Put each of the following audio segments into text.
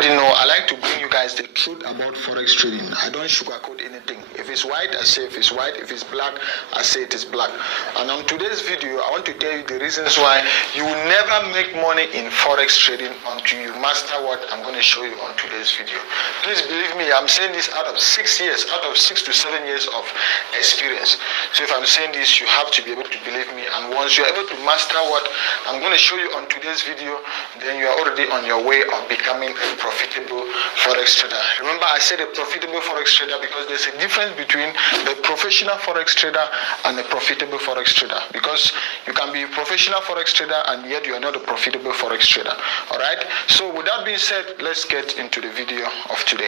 You know, I like to bring you guys the truth about forex trading. I don't sugarcoat anything. If it's white, I say if it's white. If it's black, I say it is black. And on today's video, I want to tell you the reasons why you will never make money in forex trading until you master what I'm going to show you on today's video. Please believe me, I'm saying this out of 6 years, out of 6 to 7 years of experience. So if I'm saying this, you have to be able to believe me. And once you're able to master what I'm going to show you on today's video, then you are already on your way of becoming a profitable forex trader. Remember, I said a profitable forex trader because there's a difference between a professional forex trader and a profitable forex trader. Because you can be a professional forex trader and yet you are not a profitable forex trader. All right. So with that being said, let's get into the video of today.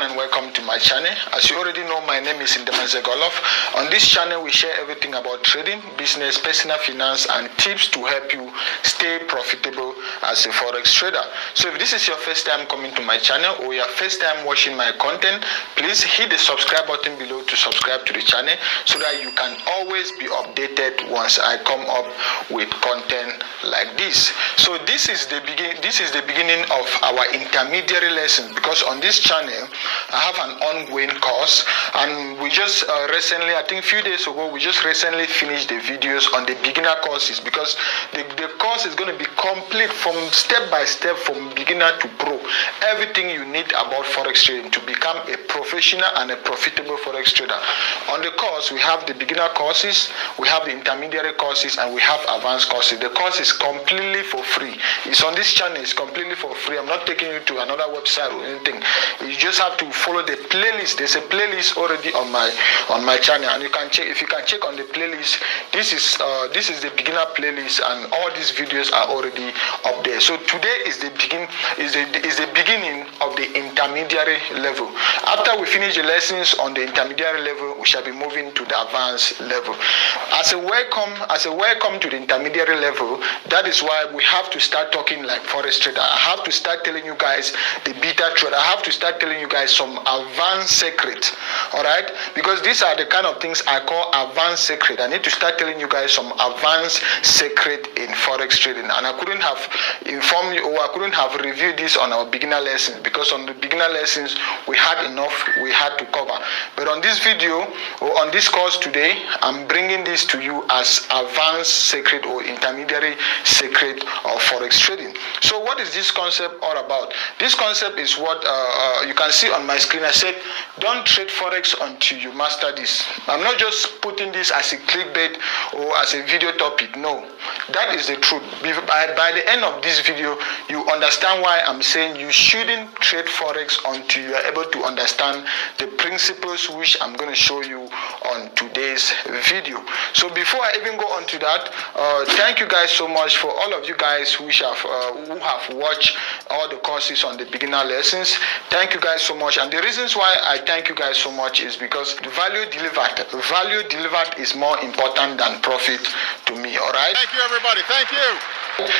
And welcome to my channel. As you already know, my name is Ndemeze Golof. On this channel, we share everything about trading, business, personal finance, and tips to help you stay profitable as a forex trader. So if this is your first time coming to my channel or your first time watching my content, please hit the subscribe button below to subscribe to the channel so that you can always be updated once I come up with content like this. So this is the beginning of our intermediary lesson, because on this channel I have an ongoing course, and we just recently, I think a few days ago, we just recently finished the videos on the beginner courses, because the course is going to be complete from step by step, from beginner to pro. Everything you need about forex trading to become a professional and a profitable forex trader. On the course, we have the beginner courses, we have the intermediary courses, and we have advanced courses. The course is completely for free. It's on this channel, it's completely for free. I'm not taking you to another website or anything. You just have to follow the playlist. There's a playlist already on my channel, and you can check. If you can check on the playlist, this is the beginner playlist, and all these videos are already up there. So today is the beginning of the intermediary level. After we finish the lessons on the intermediary level, we shall be moving to the advanced level. As a welcome to the intermediary level, that is why we have to start talking like forex trader. I have to start telling you guys the beta trade. I have to start telling you guys some advanced secret. All right, because these are the kind of things I call advanced secret. I need to start telling you guys some advanced secret in forex trading, and I couldn't have informed you, or I couldn't have reviewed this on our beginner lessons, because on the beginner lessons we had enough we had to cover. But on this video, or on this course today, I'm bringing this to you as advanced secret or intermediary secret of forex trading. So what is this concept all about? This concept is what you can see on my screen. I said, don't trade forex until you master this. I'm not just putting this as a clickbait or as a video topic. No, that is the truth. By the end of this video, you understand why I'm saying you shouldn't trade forex until you are able to understand the principles which I'm going to show you on today's video. So before I even go on to that, thank you guys so much for all of you guys who have watched all the courses on the beginner lessons. Thank you guys so much. And the reasons why I thank you guys so much is because the value delivered is more important than profit to me. All right. Thank you, everybody. Thank you.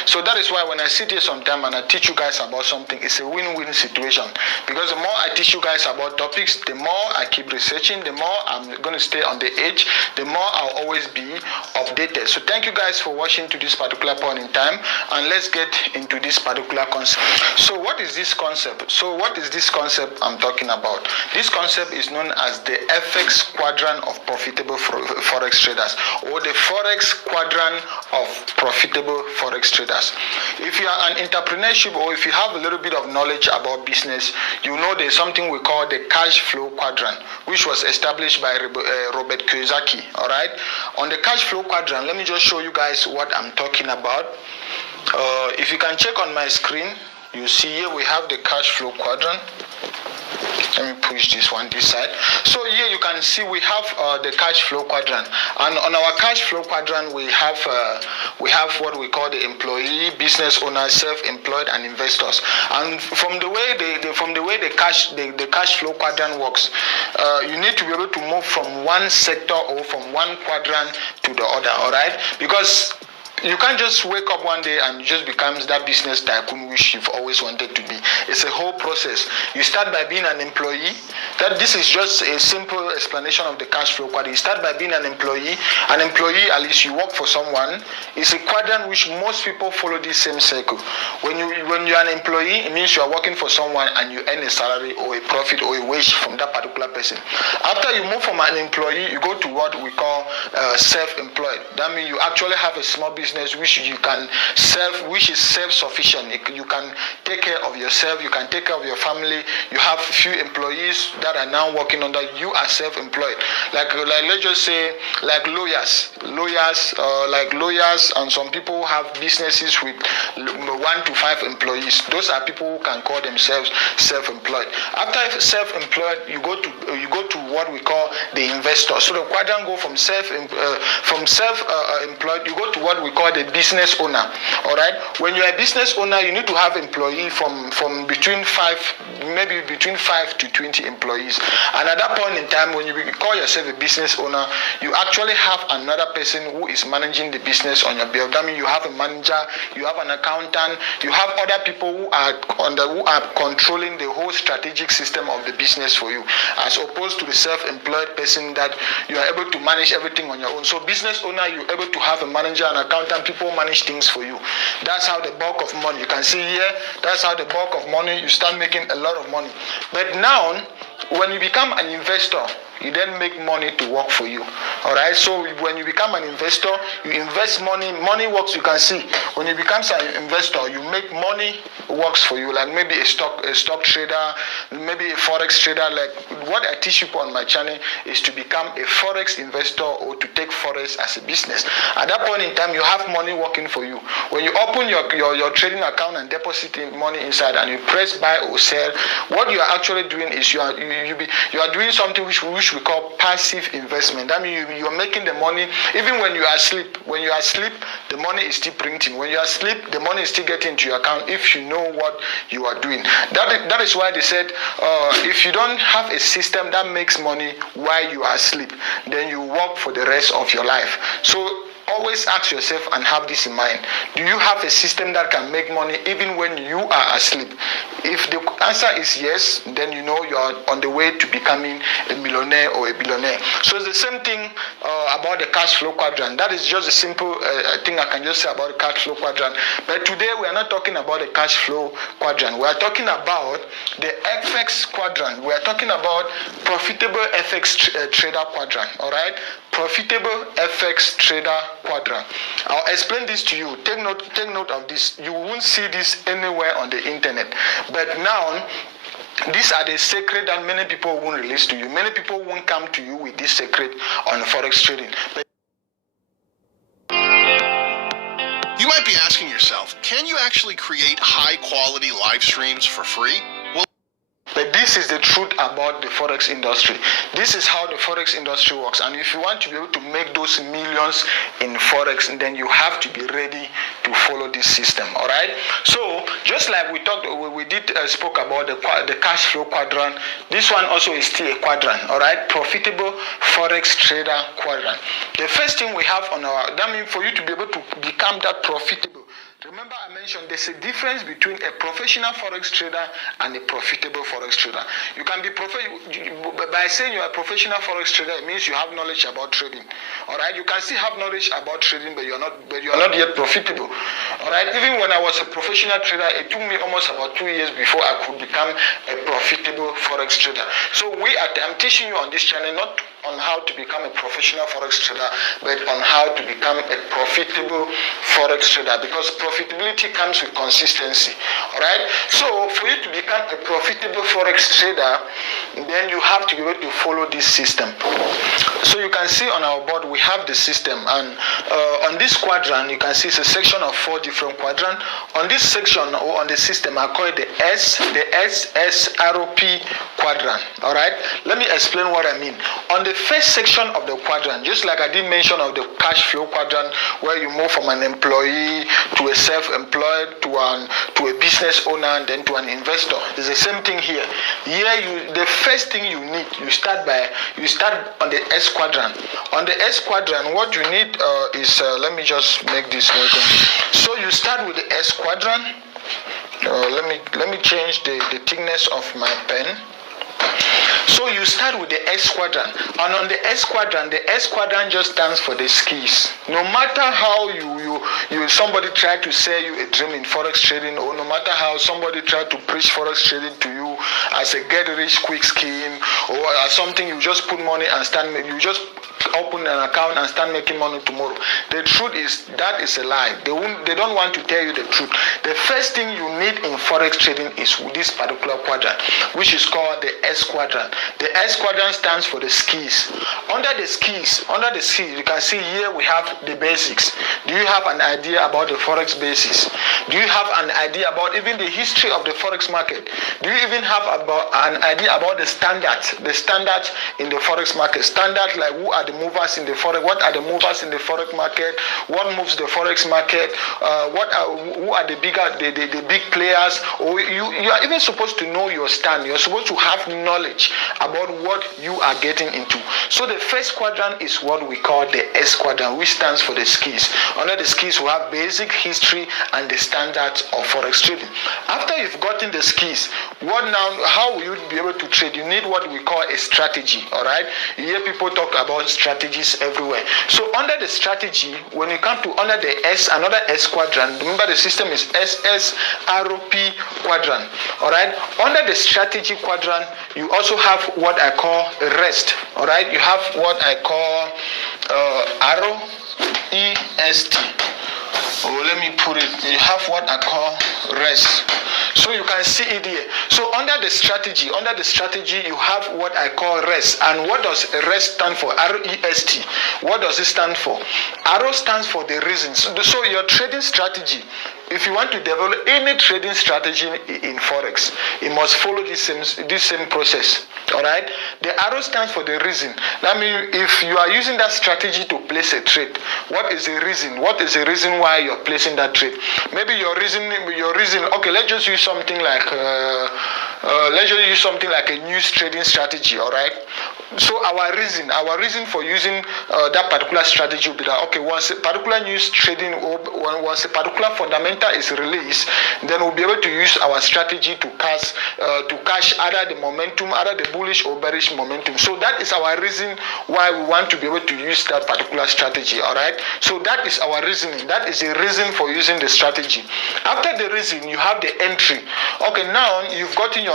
So that is why when I sit here sometime and I teach you guys about something, it's a win-win situation. Because the more I teach you guys about topics, the more I keep researching, the more I'm going to stay on the edge, the more I'll always be updated. So thank you guys for watching to this particular point in time, and let's get into this particular concept. So what is this concept? So what is this concept I'm talking about? This concept is known as the FX quadrant of profitable forex traders, or the forex quadrant of profitable forex traders. If you are an entrepreneurship, or if you have a little bit of knowledge about business, you know there's something we call the cash flow quadrant, which was established by Robert Kiyosaki. All right, on the cash flow quadrant, let me just show you guys what I'm talking about. If you can check on my screen, you see here we have the cash flow quadrant. Let me push this one this side. So here you can see we have the cash flow quadrant, and on our cash flow quadrant we have what we call the employee, business owner, self-employed, and investors. And from the way the cash flow quadrant works, you need to be able to move from one sector or from one quadrant to the other. All right, because You can't just wake up one day and you just becomes that business tycoon which you've always wanted to be. It's a whole process. You start by being an employee. This is just a simple explanation of the cash flow quadrant. You start by being an employee. An employee, at least you work for someone, is a quadrant which most people follow this same cycle. When you're an employee, it means you are working for someone and you earn a salary or a profit or a wage from that particular person. After you move from an employee, you go to what we call self-employed. That means you actually have a small business which you can which is self-sufficient. You can take care of yourself, you can take care of your family. You have few employees that are now working under you are self-employed. Like let's just say like lawyers, and some people have businesses with 1 to 5 employees. Those are people who can call themselves self-employed. After self-employed, you go to what we call the investor. So the quadrant go from self-employed, you go to what we call the business owner. All right. When you're a business owner, you need to have employee from between 5 to 20 employees. And at that point in time, when you call yourself a business owner, you actually have another person who is managing the business on your behalf. That means you have a manager, you have an accountant, you have other people who are controlling the whole strategic system of the business for you, as opposed to the self-employed person that you are able to manage everything on your own. So business owner, you're able to have a manager, an accountant, people manage things for you. That's how the bulk of money, you can see here, that's how the bulk of money, you start making a lot of money. But now, when you become an investor, you then make money to work for you. All right. So when you become an investor, you invest money. Money works. You can see when you become an investor, you make money works for you. Like maybe a stock trader, maybe a forex trader. Like what I teach people on my channel is to become a forex investor or to take forex as a business. At that point in time, you have money working for you. When you open your trading account and deposit money inside, and you press buy or sell, what you are actually doing is you are doing something which we call passive investment. That means you are making the money even when you are asleep. When you are asleep, the money is still printing. When you are asleep, the money is still getting to your account if you know what you are doing. That is why they said if you don't have a system that makes money while you are asleep, then you work for the rest of your life. So always ask yourself and have this in mind. Do you have a system that can make money even when you are asleep? If the answer is yes, then you know you are on the way to becoming a millionaire or a billionaire. So it's the same thing about the cash flow quadrant. That is just a simple thing I can just say about the cash flow quadrant. But today we are not talking about the cash flow quadrant. We are talking about the FX quadrant. We are talking about profitable FX trader quadrant. All right? Profitable FX trader quadrant. I'll explain this to you. Take note of this. You won't see this anywhere on the internet. But now, these are the secret that many people won't release to you. Many people won't come to you with this secret on forex trading. You might be asking yourself, can you actually create high-quality live streams for free? But this is the truth about the forex industry. This is how the forex industry works. And if you want to be able to make those millions in forex, then you have to be ready to follow this system. All right. So just like we spoke about the cash flow quadrant, this one also is still a quadrant. All right. Profitable forex trader quadrant. The first thing we have on that means for you to be able to become that profitable. Remember I mentioned there's a difference between a professional forex trader and a profitable forex trader. You can be by saying you're a professional forex trader, it means you have knowledge about trading. All right, you can still have knowledge about trading, but you're not yet profitable. All right, even when I was a professional trader, it took me almost about 2 years before I could become a profitable forex trader. So I'm teaching you on this channel not on how to become a professional forex trader, but on how to become a profitable forex trader, because profitability comes with consistency. All right. So for you to become a profitable forex trader, then you have to be able to follow this system. So you can see on our board we have the system, and on this quadrant you can see it's a section of 4 different quadrants. On this section or on the system, I call it the SSROP quadrant. All right. Let me explain what I mean. On the first section of the quadrant, just like I did mention of the cash flow quadrant, where you move from an employee to a self-employed to a business owner and then to an investor. It's the same thing here. Here, the first thing you need, you start on the S quadrant. On the S quadrant, what you need is, let me just make this note. So you start with the S quadrant. Let me change the thickness of my pen. So you start with the S quadrant, and on the S quadrant just stands for the skis. No matter how somebody try to sell you a dream in forex trading, or no matter how somebody try to preach forex trading to you as a get rich quick scheme, or as something you just put money and you just open an account and start making money tomorrow. The truth is that is a lie. They don't want to tell you the truth. The first thing you need in forex trading is this particular quadrant, which is called the S quadrant. The S quadrant stands for the skis. Under the skis, you can see here we have the basics. Do you have an idea about the forex basics? Do you have an idea about even the history of the forex market? Do you even have an idea about the standards in the forex market? Standards like who are the movers in the forex? What are the movers in the forex market? What moves the forex market? Who are the big players? Or you are even supposed to know your stand. You're supposed to have knowledge about what you are getting into. So the first quadrant is what we call the S quadrant, which stands for the skis. Under the skis, we have basic, history, and the standards of forex trading. After you've gotten the skis, how will you be able to trade? You need what we call a strategy. All right, you hear people talk about strategies everywhere. So under the strategy, when you come to under the another S quadrant, remember the system is SSRP quadrant. All right, under the strategy quadrant, you also have what I call rest. All right, you have what I call REST. Let me put it. You have what I call rest. So you can see it here. So under the strategy, you have what I call rest. And what does rest stand for? REST. What does it stand for? Arrow stands for the reasons. So your trading strategy, if you want to develop any trading strategy in forex, it must follow this same process. All right. The arrow stands for the reason. That means if you are using that strategy to place a trade, what is the reason? What is the reason why you're placing that trade? Maybe your reason. Okay, let's just use something like a news trading strategy. All right. So our reason for using that particular strategy will be that, okay, once a particular news trading or once a particular fundamental is released, then we'll be able to use our strategy to cash either the momentum, either the bullish or bearish momentum. So that is our reason why we want to be able to use that particular strategy. All right. So that is our reasoning. That is the reason for using the strategy. After the reason, you have the entry. Okay, now you've gotten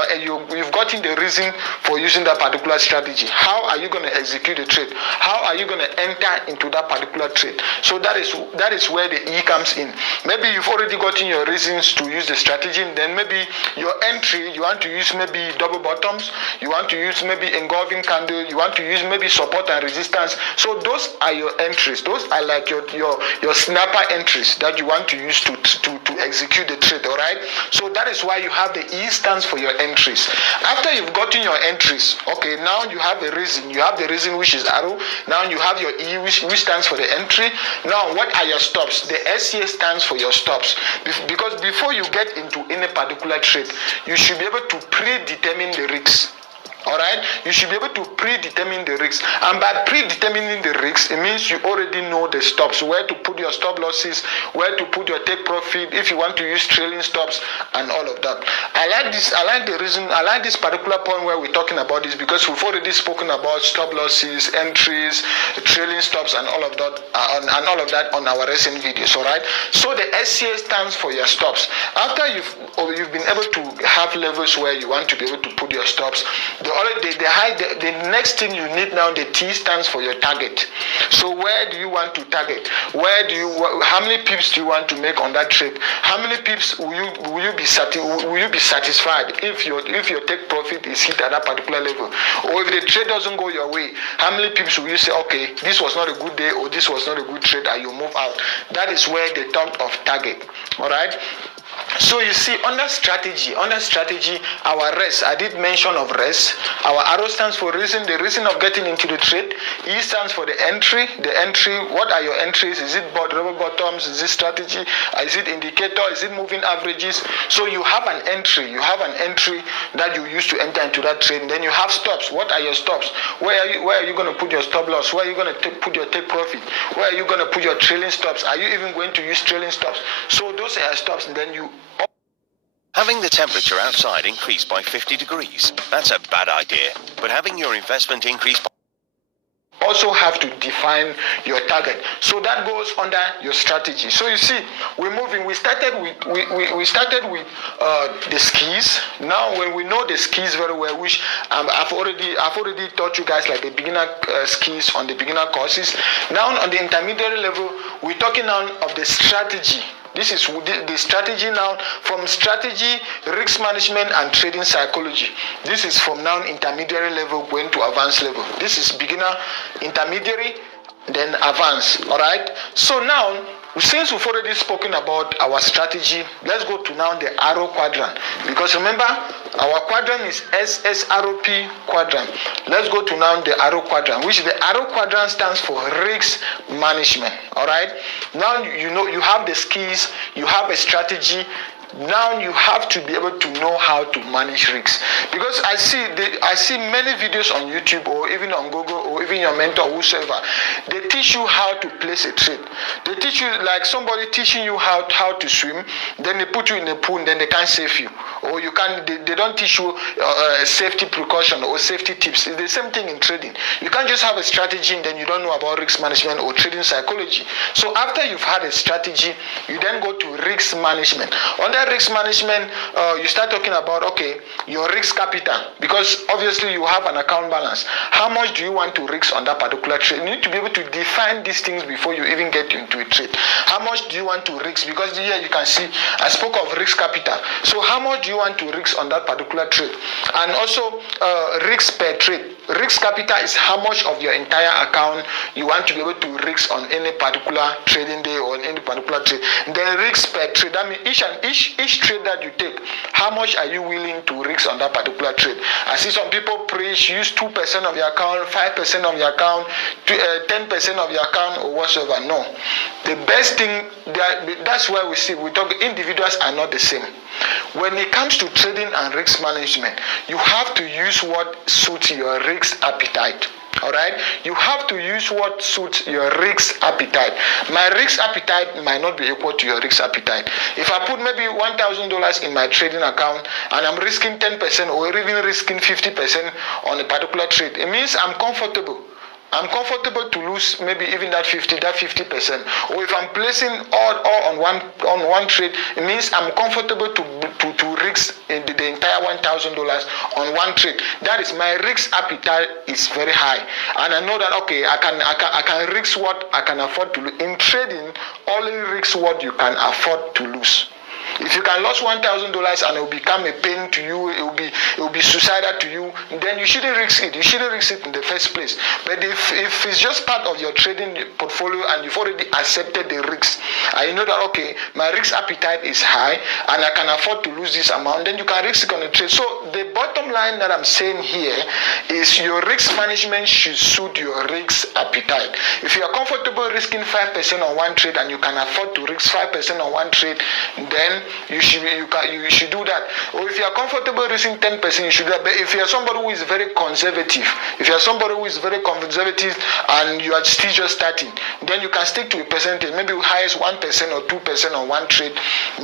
the reason for using that particular strategy. How are you going to execute the trade? How are you going to enter into that particular trade? So that is where the E comes in. Maybe you've already gotten your reasons to use the strategy, and then maybe your entry, you want to use maybe double bottoms, you want to use maybe engulfing candle, you want to use maybe support and resistance. So those are your entries. Those are like your snapper entries that you want to use to execute the trade. All right. So that is why you have the E stands for your entries. After you've gotten your entries, okay, now you have a reason. You have the reason, which is arrow. Now you have your E, which stands for the entry. Now what are your stops? The SCA stands for your stops. Because before you get into any particular trade, you should be able to predetermine the risks. All right, you should be able to predetermine the risks, and by predetermining the risks, it means you already know the stops, where to put your stop losses, where to put your take profit, if you want to use trailing stops, and all of that. I like this particular point where we're talking about this, because we've already spoken about stop losses, entries, trailing stops, and all of that on our recent videos. All right, so the SCA stands for your stops. After you've been able to have levels where you want to be able to put your stops, the next thing you need now, the T stands for your target. So where do you want to target? How many pips do you want to make on that trade? How many pips will you be satisfied if your take profit is hit at that particular level? Or if the trade doesn't go your way, how many pips will you say, okay, this was not a good day, or this was not a good trade, and you move out? That is where the term of target. All right. So you see, under strategy, our rest, I did mention of rest. Our arrow stands for reason, the reason of getting into the trade. E stands for the entry. What are your entries? Is it double bottoms? Is it strategy? Is it indicator? Is it moving averages? So you have an entry. You have an entry that you use to enter into that trade. And then you have stops. What are your stops? Where are you going to put your stop loss? Where are you going to put your take profit? Where are you going to put your trailing stops? Are you even going to use trailing stops? So those are your stops, and then you. Having the temperature outside increase by 50 degrees, that's a bad idea. But having your investment increase by also have to define your target. So that goes under your strategy. So you see, we're moving. We started with the skis. Now, when we know the skis very well, which I've already taught you guys, like the beginner skis on the beginner courses. Now on the intermediate level, we're talking now of the strategy. This is the strategy now, from strategy, risk management, and trading psychology. This is from now intermediary level going to advanced level. This is beginner, intermediary, then advanced. All right. So now, since we've already spoken about our strategy, let's go to now the arrow quadrant. Because remember, our quadrant is SSROP quadrant. Let's go to now the arrow quadrant, which the arrow quadrant stands for risk management. All right. Now you know you have the skills, you have a strategy. Now you have to be able to know how to manage risks, because I see many videos on YouTube or even on Google or even your mentor, whosoever. They teach you how to place a trade. They teach you, like somebody teaching you how to swim. Then they put you in the pool and then they can't save you, or you can't. They don't teach you safety precaution or safety tips. It's the same thing in trading. You can't just have a strategy and then you don't know about risk management or trading psychology. So after you've had a strategy, you then go to risk management. Under risk management, you start talking about, okay, your risk capital, because obviously you have an account balance. How much do you want to risk on that particular trade? You need to be able to define these things before you even get into a trade. How much do you want to risk? Because here you can see I spoke of risk capital. So how much do you want to risk on that particular trade? And also risk per trade. Risk capital is how much of your entire account you want to be able to risk on any particular trading day or on any particular trade. Then risk per trade, that means each trade that you take, how much are you willing to risk on that particular trade? I see some people preach use 2% of your account, 5% of your account, 10% of your account, or whatsoever. No, the best thing that's why we talk individuals are not the same. When it comes to trading and risk management, you have to use what suits your risk appetite. All right, you have to use what suits your risk appetite. My risk appetite might not be equal to your risk appetite. If I put maybe $1,000 in my trading account and I'm risking 10% or even risking 50% on a particular trade, it means I'm comfortable. I'm comfortable to lose maybe even that 50%. Or if I'm placing all on one trade, it means I'm comfortable to risk the entire $1,000 on one trade. That is, my risk appetite is very high, and I know that okay, I can risk what I can afford to lose. In trading, only risk what you can afford to lose. If you can lose $1,000 and it will become a pain to you, it will be suicidal to you, then you shouldn't risk it. You shouldn't risk it in the first place. But if it's just part of your trading portfolio and you've already accepted the risks, and you know that okay, my risk appetite is high and I can afford to lose this amount, then you can risk it on the trade. So the bottom line that I'm saying here is your risk management should suit your risk appetite. If you are comfortable risking 5% on one trade and you can afford to risk 5% on one trade, then you should do that. Or if you are comfortable risking 10%, you should do that. But if you are somebody who is very conservative, and you are still just starting, then you can stick to a percentage, maybe highest 1% or 2% on one trade.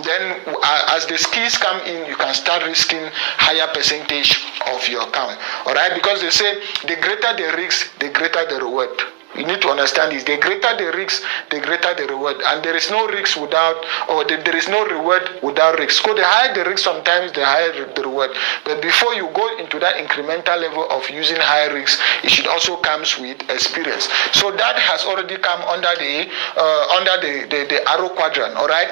Then as the skills come in, you can start risking higher percentage of your account. All right, because they say the greater the risk, the greater the reward. You need to understand this. The greater the risk, the greater the reward. And there is no risk without, or there is no reward without risk. So the higher the risk, sometimes the higher the reward. But before you go into that incremental level of using high risk, it should also come with experience. So that has already come under the arrow quadrant. All right.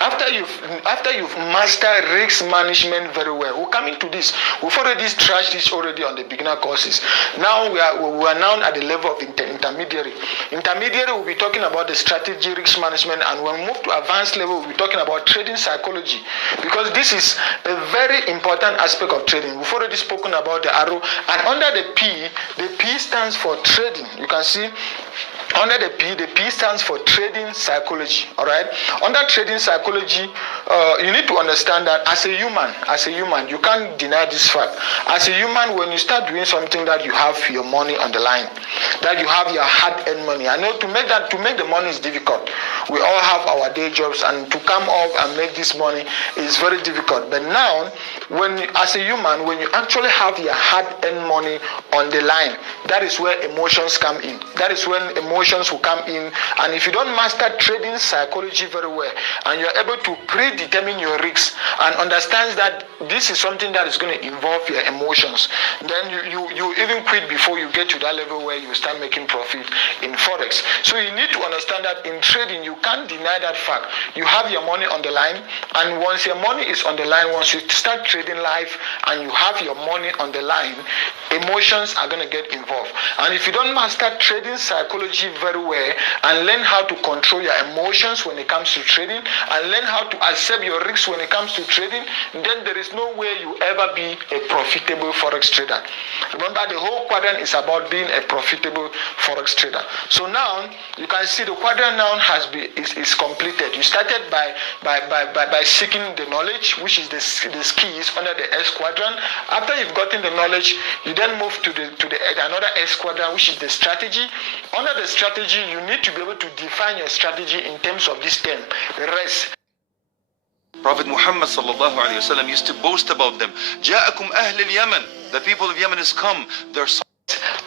After you've mastered risk management very well, we'll come into this. We've already trashed this already on the beginner courses. Now we are now at the level of intermediary. Intermediary, we'll be talking about the strategy, risk management, and when we move to advanced level, we'll be talking about trading psychology, because this is a very important aspect of trading. We've already spoken about the arrow, and under the P stands for trading. You can see under the P stands for trading psychology. All right. Under trading psychology, you need to understand that as a human, you can't deny this fact. As a human, when you start doing something that you have your money on the line, that you have your hard-earned money. I know to make the money is difficult. We all have our day jobs, and to come off and make this money is very difficult. But now, as a human, when you actually have your hard-earned money on the line, that is where emotions come in. That is when emotions will come in. And if you don't master trading psychology very well, and you're able to predetermine your risks and understand that this is something that is going to involve your emotions, then you even quit before you get to that level where you start making profit in forex. So you need to understand that in trading, you can't deny that fact. You have your money on the line, and once your money is on the line, once you start trading live and you have your money on the line, emotions are going to get involved. And if you don't master trading psychology very well and learn how to control your emotions when it comes to trading and learn how to accept your risks when it comes to trading, then there is no way you ever be a profitable forex trader. Remember, the whole quadrant is about being a profitable forex trader. So now you can see the quadrant now is completed. You started by seeking the knowledge, which is the skills under the S quadrant. After you've gotten the knowledge, you then move to another S quadrant, which is the strategy. Under the strategy, you need to be able to define your strategy in terms of this term, the rest. Prophet Muhammad sallallahu alaihi wasallam used to boast about them. جاءكم أهل اليمن. The people of Yemen has come. They're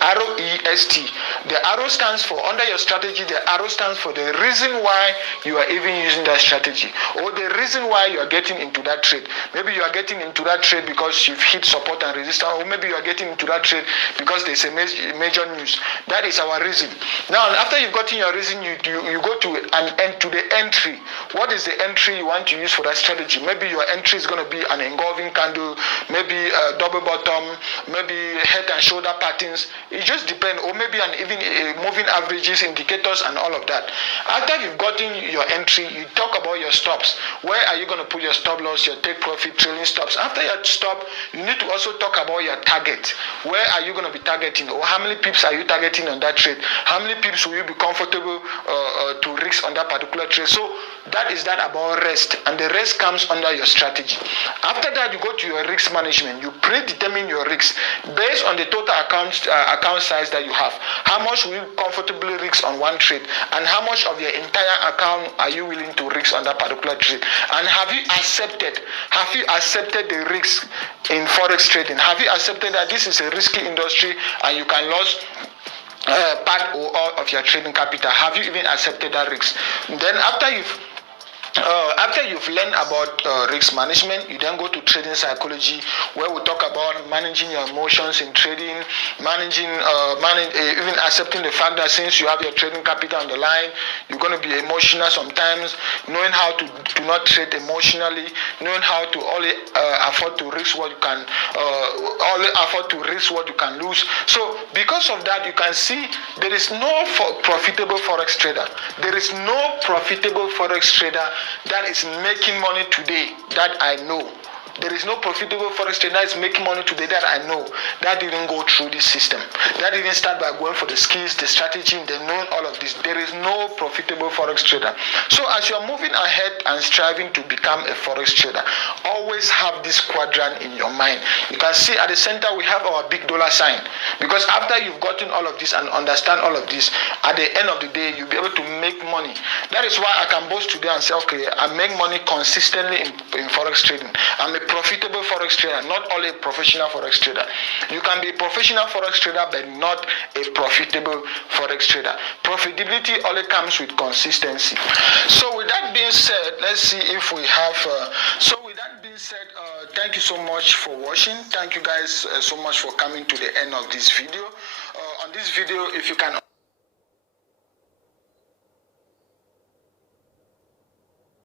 ROEST. The arrow stands for, under your strategy, the arrow stands for the reason why you are even using that strategy, or the reason why you are getting into that trade. Maybe you are getting into that trade because you've hit support and resistance, or maybe you are getting into that trade because there's a major news. That is our reason. Now, after you've gotten your reason, you go to the entry. What is the entry you want to use for that strategy? Maybe your entry is going to be an engulfing candle, maybe a double bottom, maybe head and shoulder patterns. It just depends, or maybe even moving averages, indicators, and all of that. After you've gotten your entry, you talk about your stops. Where are you going to put your stop loss, your take profit, trailing stops? After your stop, you need to also talk about your target. Where are you going to be targeting, or how many pips are you targeting on that trade? How many pips will you be comfortable to risk on that particular trade? So that is that about rest, and the rest comes under your strategy. After that, you go to your risk management. You predetermine your risks based on the total account size that you have. How much will you comfortably risk on one trade, and how much of your entire account are you willing to risk on that particular trade? And have you accepted the risk in forex trading? Have you accepted that this is a risky industry and you can lose part or all of your trading capital? Have you even accepted that risk? Then after you've learned about risk management, you then go to trading psychology, where we talk about managing your emotions in trading, even accepting the fact that since you have your trading capital on the line, you're going to be emotional sometimes, knowing how to do not trade emotionally, knowing how to only afford to risk what you can, lose. So because of that, you can see there is no profitable forex trader. There is no profitable forex trader that is making money today that I know. There is no profitable forex trader that is making money today that I know that didn't go through this system. That didn't start by going for the skills, the strategy, and then knowing all of this. There is no profitable forex trader. So as you are moving ahead and striving to become a forex trader, always have this quadrant in your mind. You can see at the center we have our big dollar sign, because after you've gotten all of this and understand all of this, at the end of the day you'll be able to make money. That is why I can boast today and say, okay, I make money consistently in forex trading. I'm a profitable forex trader, not only a professional forex trader. You can be a professional forex trader but not a profitable forex trader. Profitability only comes with consistency. So with that being said, let's see if we have thank you so much for watching. Thank you guys so much for coming to the end of this video. On this video, if you can